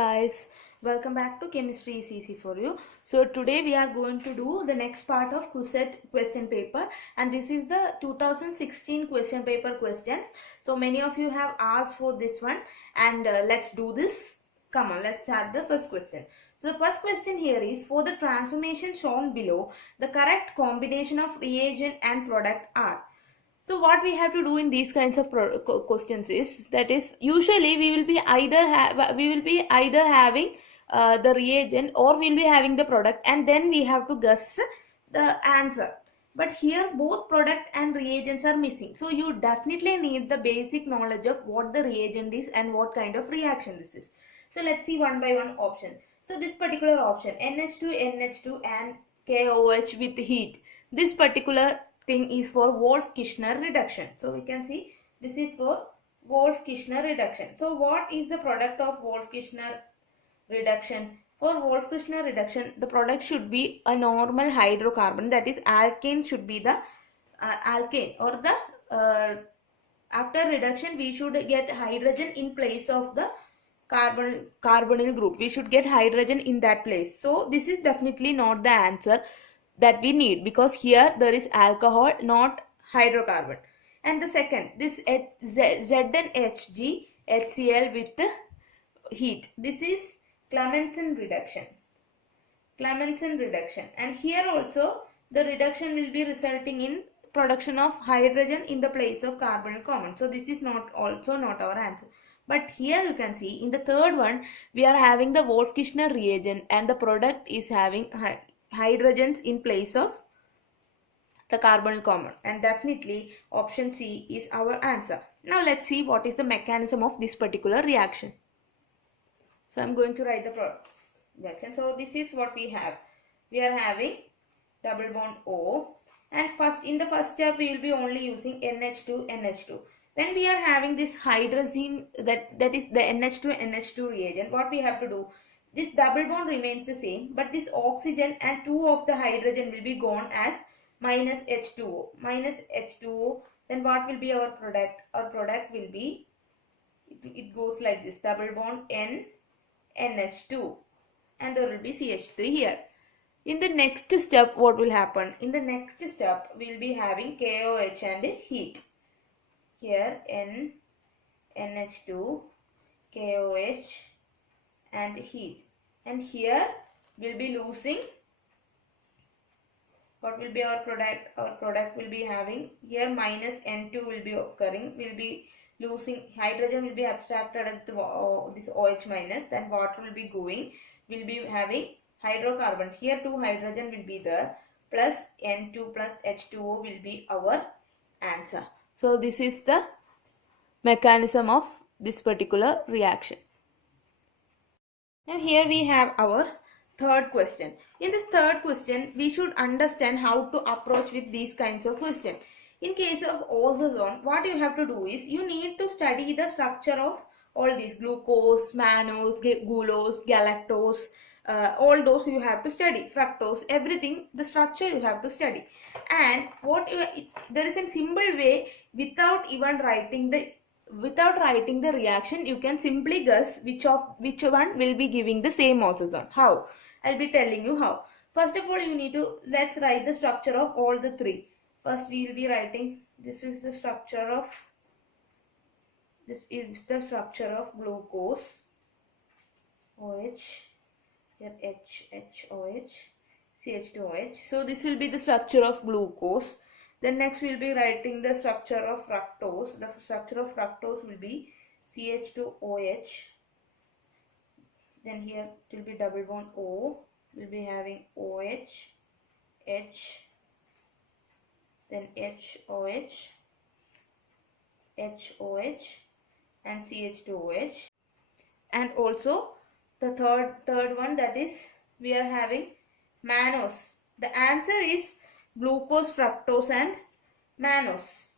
Guys, welcome back to Chemistry is Easy for You. So today we are going to do the next part of Cucet question paper, and this is the 2016 question paper questions. So many of you have asked for this one, and let's do this. Come on, let's start the first question. So the first question here is, for the transformation shown below, the correct combination of reagent and product are. So what we have to do in these kinds of questions is, that is, usually we will be either having the reagent, or we'll be having the product, and then we have to guess the answer. But here both product and reagents are missing, so you definitely need the basic knowledge of what the reagent is and what kind of reaction this is. So let's see one by one option. So this particular option, NH2 and KOH with heat, this particular thing is for Wolff-Kishner reduction. So we can see this is for Wolff-Kishner reduction. So what is the product of Wolff-Kishner reduction? For Wolff-Kishner reduction, the product should be a normal hydrocarbon, that is alkane should be the alkane, or the after reduction we should get hydrogen in place of the carbonyl group. We should get hydrogen in that place. So this is definitely not the answer that we need, because here there is alcohol, not hydrocarbon. And the second, this ZnHg HCl with heat, this is Clemmensen reduction. And here also the reduction will be resulting in production of hydrogen in the place of carbonyl common. So this is not our answer. But here you can see in the third one we are having the Wolff-Kishner reagent, and the product is having hydrogens in place of the carbonyl common, and definitely option C is our answer. Now let's see what is the mechanism of this particular reaction. So I'm going to write the reaction. So this is what we have. We are having double bond O, and in the first step we will be only using NH2. When we are having this hydrazine, that is the NH2 reagent, what we have to do, this double bond remains the same, but this oxygen and 2 of the hydrogen will be gone as minus H2O. Then what will be our product? Our product will be, it goes like this, double bond NH2, and there will be CH3 here. In the next step, what will happen? In the next step, we will be having KOH and heat. Here NH2, KOH and heat. And here we will be losing, what will be our product? Our product will be having, here minus N2 will be occurring. We will be losing, hydrogen will be abstracted at this OH minus, then water will be going. We will be having hydrocarbons. Here 2 hydrogen will be there, plus N2 plus H2O will be our answer. So this is the mechanism of this particular reaction. Now here we have our third question. In this third question, we should understand how to approach with these kinds of questions. In case of osazone, what you have to do is, you need to study the structure of all these glucose, mannose, glucose, galactose, all those you have to study, fructose, everything, the structure you have to study. And there is a simple way, without writing the reaction, you can simply guess which one will be giving the same osazone. How? I'll be telling you how. First of all, let's write the structure of all the three. First we will be writing, this is the structure of glucose, OH, here HOH, CH2OH. So this will be the structure of glucose. Then next we will be writing the structure of fructose. The structure of fructose will be CH2OH. Then here it will be double bond O. We will be having OH, H, then HOH, and CH2OH. And also the third one, that is, we are having mannose. The answer is glucose, fructose and mannose.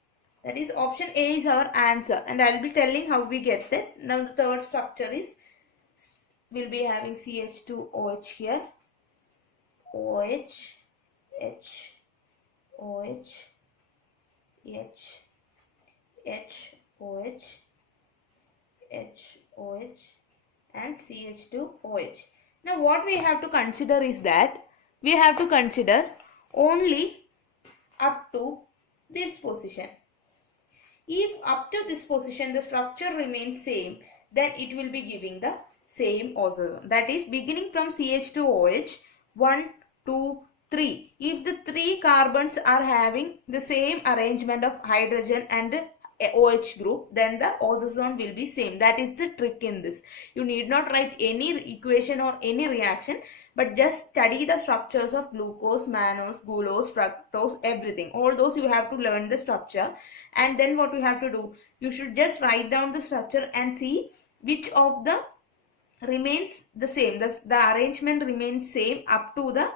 That is, option A is our answer, and I will be telling how we get that. Now the third structure is, we will be having CH2OH here, OH, H, OH, H, OH, and CH2OH. Now what we have to consider is that we have to consider only up to this position. If up to this position the structure remains same, then it will be giving the same ozone. That is beginning from CH2OH 1, 2, 3. If the 3 carbons are having the same arrangement of hydrogen and OH group, then the ozone will be same. That is the trick in this. You need not write any equation or any reaction, but just study the structures of glucose, mannose, glucose, fructose, everything. All those you have to learn the structure, and then what you have to do, you should just write down the structure and see which of the remains the same. The arrangement remains same up to the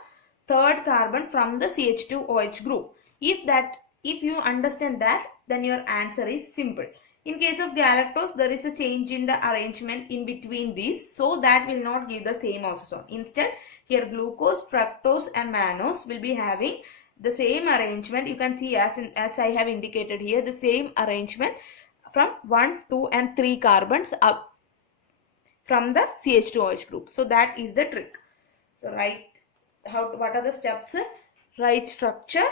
third carbon from the CH2OH group. If you understand that, then your answer is simple. In case of galactose, there is a change in the arrangement in between these, so that will not give the same ozone. Instead, here glucose, fructose and mannose will be having the same arrangement. You can see as I have indicated here, the same arrangement from 1, 2 and 3 carbons up from the CH2OH group. So that is the trick. So what are the steps? Write structure,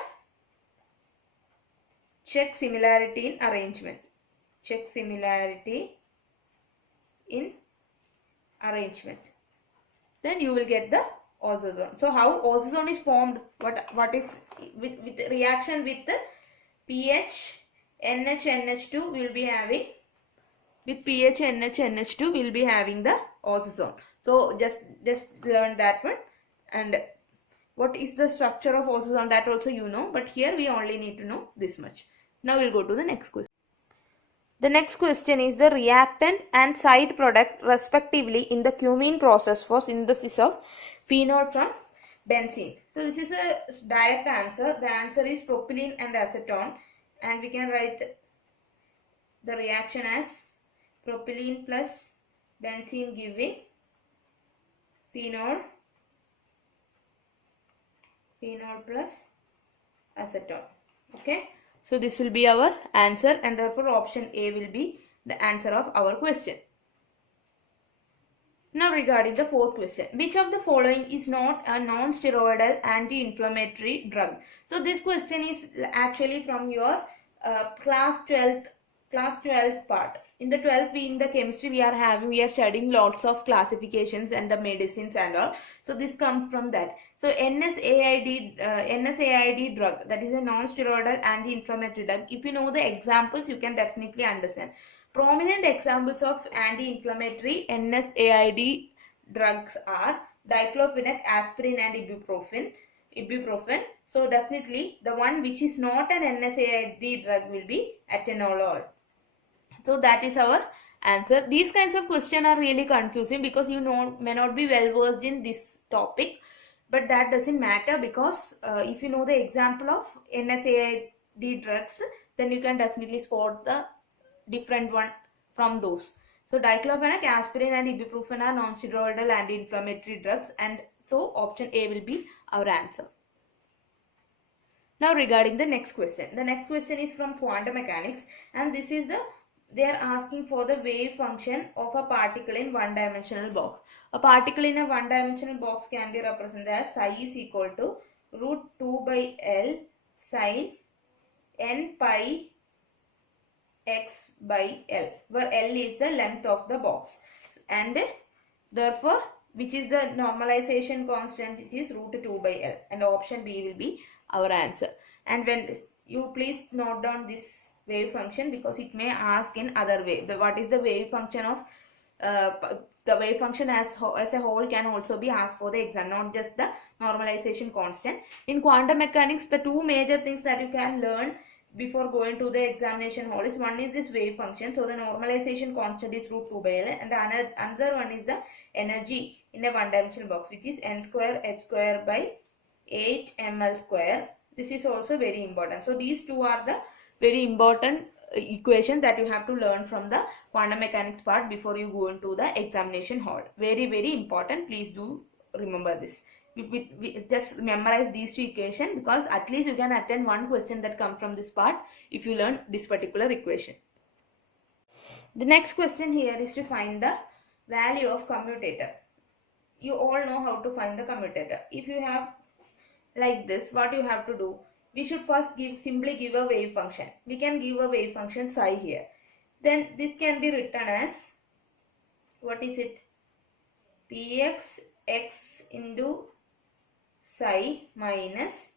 check similarity in arrangement. Check similarity in arrangement. Then you will get the ozone. So how ozone is formed? What is with reaction with the pH NH2 will be having, with pH NH2 will be having the ozone. So just learn that one. And what is the structure of ozone, that also you know, but here we only need to know this much. Now we'll go to the next question. The next question is the reactant and side product respectively in the Cumene process for synthesis of phenol from benzene. So this is a direct answer. The answer is propylene and acetone, and we can write the reaction as propylene plus benzene giving phenol plus acetone. Okay, so this will be our answer, and therefore option A will be the answer of our question. Now regarding the fourth question, which of the following is not a non-steroidal anti-inflammatory drug? So this question is actually from your class 12th part. In the 12th, in the chemistry we are studying lots of classifications and the medicines and all. So this comes from that. So NSAID drug, that is a non-steroidal anti-inflammatory drug. If you know the examples, you can definitely understand. Prominent examples of anti-inflammatory NSAID drugs are diclofenac, aspirin and ibuprofen. So definitely the one which is not an NSAID drug will be atenolol. So that is our answer. These kinds of questions are really confusing because you may not be well versed in this topic, but that doesn't matter, because if you know the example of NSAID drugs, then you can definitely spot the different one from those. So diclofenac, aspirin and ibuprofen are non-steroidal anti-inflammatory drugs, and so option A will be our answer. Now regarding the next question. The next question is from quantum mechanics, and this is they are asking for the wave function of a particle in one-dimensional box. A particle in a one-dimensional box can be represented as psi is equal to root 2 by L sine n pi x by L, where L is the length of the box, and therefore which is the normalization constant, it is root 2 by L, and option B will be our answer. And when you please note down this wave function, because it may ask in other way. What is the wave function of the wave function as a whole can also be asked for the exam, not just the normalization constant. In quantum mechanics, the two major things that you can learn before going to the examination hall is, one is this wave function. So the normalization constant is root 2 by L, and the another one is the energy in a one-dimensional box, which is n square h square by 8 ml square. This is also very important. So these two are the very important equation that you have to learn from the quantum mechanics part before you go into the examination hall. Very, very important. Please do remember this. We just memorize these two equations, because at least you can attend one question that comes from this part if you learn this particular equation. The next question here is to find the value of commutator. You all know how to find the commutator. If you have like this, what you have to do? We should first simply give a wave function. We can give a wave function psi here. Then this can be written as, what is it? Px x into psi minus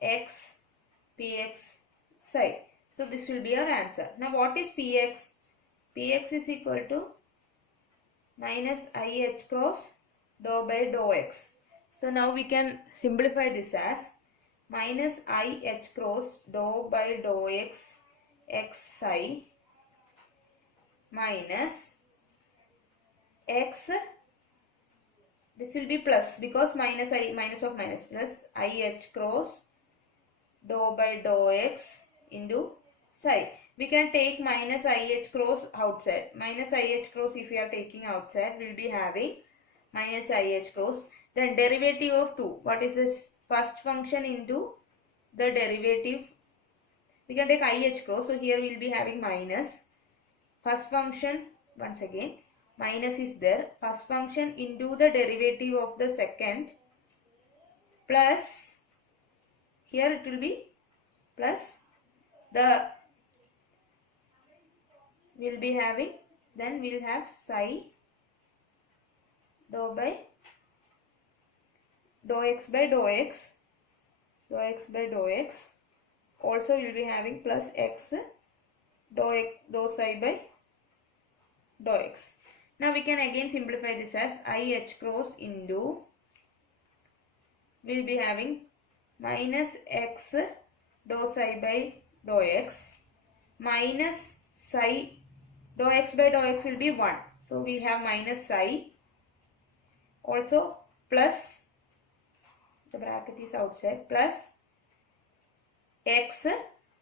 x px psi. So this will be our answer. Now what is px? Px is equal to minus ih cross dou by dou x. So now we can simplify this as minus ih cross dou by dou x x psi minus x, this will be plus because minus of minus plus ih cross dou by dou x into psi. We can take minus ih cross outside. Minus ih cross if we are taking outside, we will be having minus ih cross. Then derivative of 2. What is this? First function into the derivative. We can take ih cross. So here we will be having minus. First function, once again, minus is there. First function into the derivative of the second plus, here it will be plus the, we will be having, then we will have psi dou by dou x by dou x, dou x by dou x. Also we will be having plus x dou psi by dou x. Now we can again simplify this as ih cross into, we will be having minus x dou psi by dou x minus psi dou x by dou x will be 1. So we have minus psi, also plus, the bracket is outside, plus x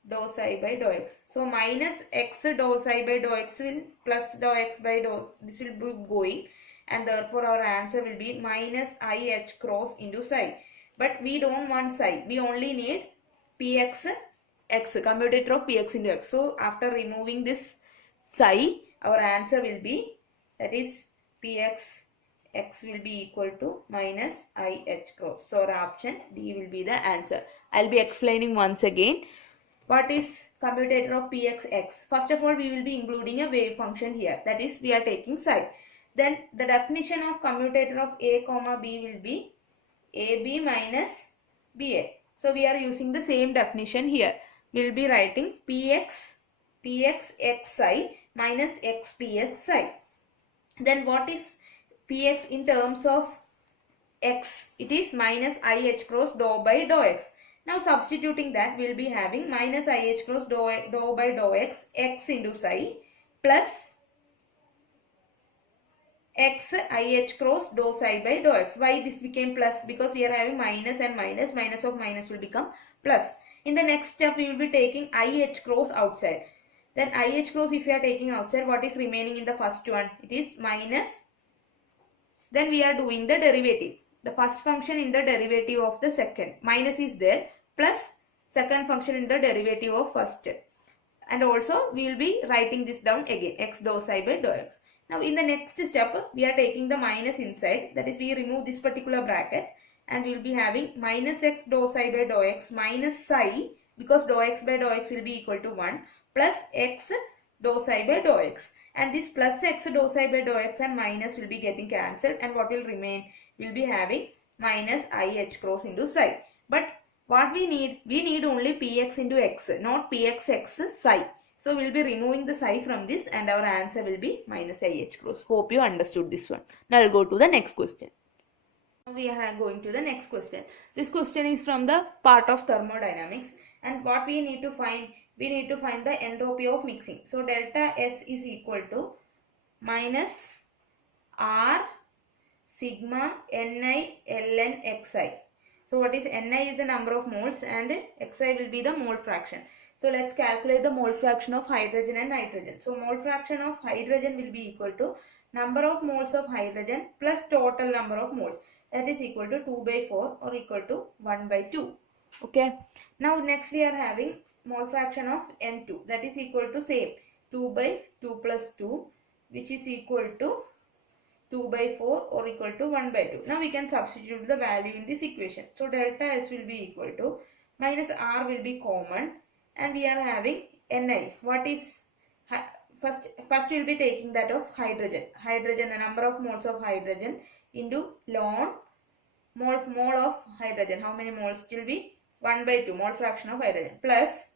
dou psi by dou x. So minus x dou psi by dou x will plus dou x by dou, this will be going, and therefore our answer will be minus ih cross into psi. But we don't want psi, we only need px x, commutator of px into x. So after removing this psi, our answer will be, that is px x will be equal to minus ih cross. So our option D will be the answer. I'll be explaining once again. What is commutator of px x? First of all, we will be including a wave function here. That is, we are taking psi. Then the definition of commutator of a comma b will be ab minus ba. So we are using the same definition here. We will be writing px x psi minus x px psi. Then what is px in terms of x? It is minus ih cross dou by dou x. Now substituting that, we will be having minus ih cross dou by dou x into psi plus x ih cross dou psi by dou x. Why this became plus? Because we are having minus and minus. Minus of minus will become plus. In the next step, we will be taking ih cross outside. Then ih cross if we are taking outside, what is remaining in the first one? It is minus. Then we are doing the derivative. The first function in the derivative of the second. Minus is there. Plus second function in the derivative of first. And also we will be writing this down again. X dou psi by dou x. Now in the next step, we are taking the minus inside. That is, we remove this particular bracket. And we will be having minus x dou psi by dou x minus psi. Because dou x by dou x will be equal to 1. Plus x dou psi by dou x. And this plus x dou psi by dou x and minus will be getting cancelled. And what will remain? We will be having minus ih cross into psi. But what we need only px into x, not px x psi. So we will be removing the psi from this and our answer will be minus ih cross. Hope you understood this one. Now I'll go to the next question. We are going to the next question. This question is from the part of thermodynamics, and what we need to find, we need to find the entropy of mixing. So delta S is equal to minus R sigma Ni ln xi. So what is Ni is the number of moles and xi will be the mole fraction. So let's calculate the mole fraction of hydrogen and nitrogen. So mole fraction of hydrogen will be equal to number of moles of hydrogen plus total number of moles. That is equal to 2 by 4 or equal to 1 by 2. Okay. Now next we are having mole fraction of N2. That is equal to same 2 by 2 plus 2, which is equal to 2 by 4 or equal to 1 by 2. Now we can substitute the value in this equation. So delta S will be equal to minus R will be common, and we are having Ni. What is first we will be taking that of hydrogen. Hydrogen, the number of moles of hydrogen into ln mole of hydrogen. How many moles? It will be 1 by 2 mole fraction of hydrogen plus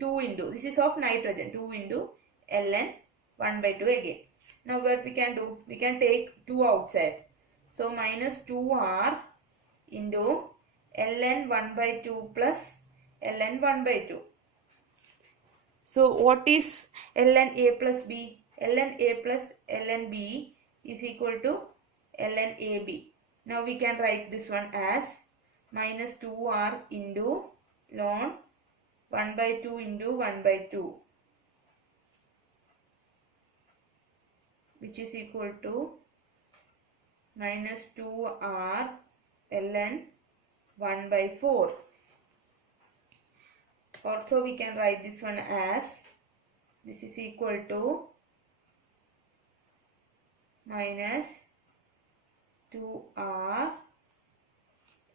2 into, this is of nitrogen, 2 into ln 1 by 2 again. Now what we can do? We can take 2 outside. So minus 2R into ln 1 by 2 plus ln 1 by 2. So what is ln A plus B? Ln A plus ln B is equal to ln AB. Now we can write this one as minus 2R into ln 1 by 2 into 1 by 2, which is equal to minus 2R ln 1 by 4. Also we can write this one as, this is equal to minus 2R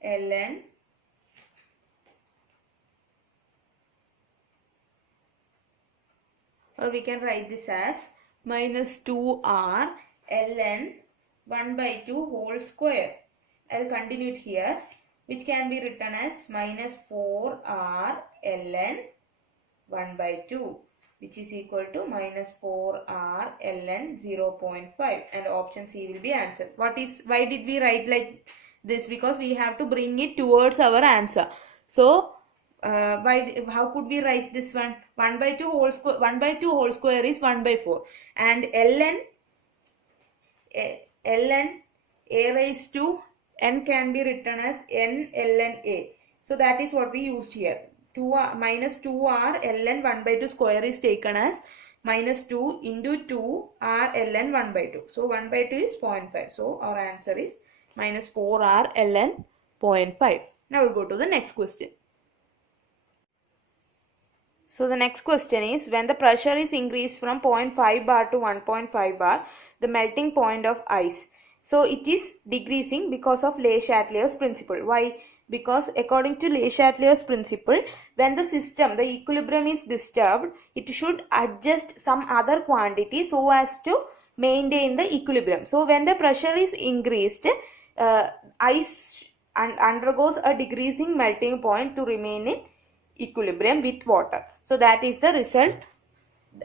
ln or we can write this as minus 2R ln 1 by 2 whole square. I will continue it here, which can be written as minus 4R ln 1 by 2, which is equal to minus 4R ln 0.5, and option C will be answer. Why did we write like this? Because we have to bring it towards our answer. So how could we write this one? 1 by 2 whole square, 1 by 2 whole square is 1 by 4, and ln A raised to n can be written as n ln A. So that is what we used here. Minus 2R ln 1 by 2 square is taken as minus 2 into 2R ln 1 by 2. So 1 by 2 is 0.5. So our answer is minus 4R ln 0.5. Now we'll go to the next question. So the next question is, when the pressure is increased from 0.5 bar to 1.5 bar, the melting point of ice. So it is decreasing because of Le Chatelier's principle. Why? Because according to Le Chatelier's principle, when the system, the equilibrium is disturbed, it should adjust some other quantity so as to maintain the equilibrium. So when the pressure is increased, ice undergoes a decreasing melting point to remain in equilibrium with water. So that is the result.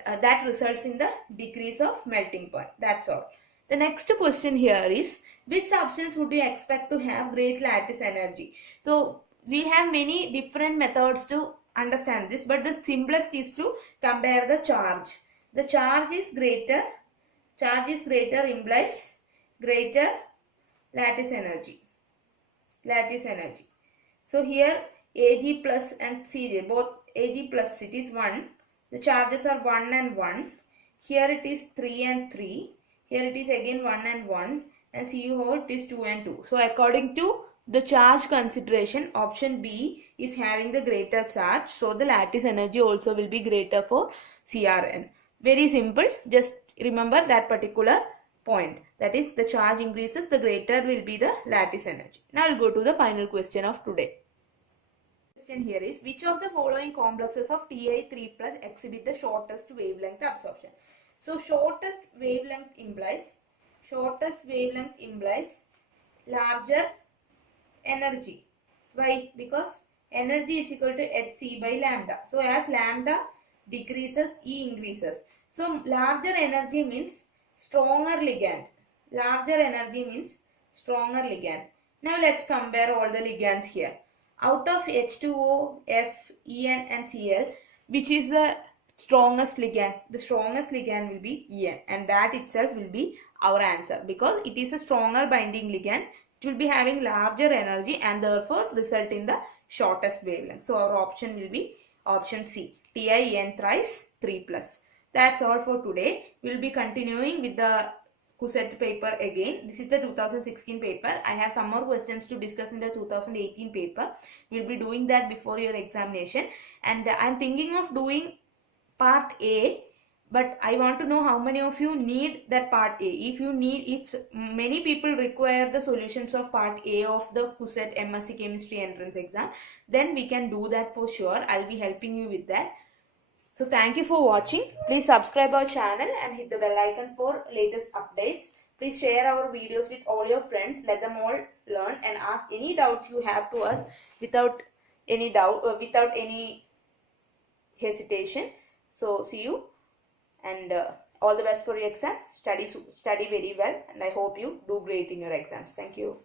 That results in the decrease of melting point. That's all. The next question here is, which substance would you expect to have great lattice energy? So we have many different methods to understand this, but the simplest is to compare the charge. The charge is greater implies greater lattice energy. So here Ag plus and Cj, both Ag plus, it is 1. The charges are 1 and 1. Here it is 3 and 3. Here it is again 1 and 1. And Cu it is 2 and 2. So according to the charge consideration, option B is having the greater charge. So the lattice energy also will be greater for CRN. Very simple. Just remember that particular point. That is, the charge increases, the greater will be the lattice energy. Now I'll go to the final question of today. Question here is, which of the following complexes of Ti3 plus exhibit the shortest wavelength absorption? So shortest wavelength implies larger energy. Why? Because energy is equal to hc by lambda. So as lambda decreases, E increases. So larger energy means stronger ligand. Now let's compare all the ligands here. Out of H2O, F, En and Cl, which is the strongest ligand? The strongest ligand will be En, and that itself will be our answer, because it is a stronger binding ligand. It will be having larger energy and therefore result in the shortest wavelength. So our option will be option C, TiN thrice 3 plus. That's all for today. We will be continuing with the Cucet paper again. This is the 2016 paper. I have some more questions to discuss in the 2018 paper. We will be doing that before your examination. And I am thinking of doing part A but I want to know how many of you need that part A. If many people require the solutions of part A of the Cucet MSc Chemistry entrance exam, then we can do that for sure. I'll be helping you with that. So thank you for watching. Please subscribe our channel and hit the bell icon for latest updates. Please share our videos with all your friends. Let them all learn and ask any doubts you have to us without any without any hesitation. So see you, and all the best for your exam. Study very well, and I hope you do great in your exams. Thank you.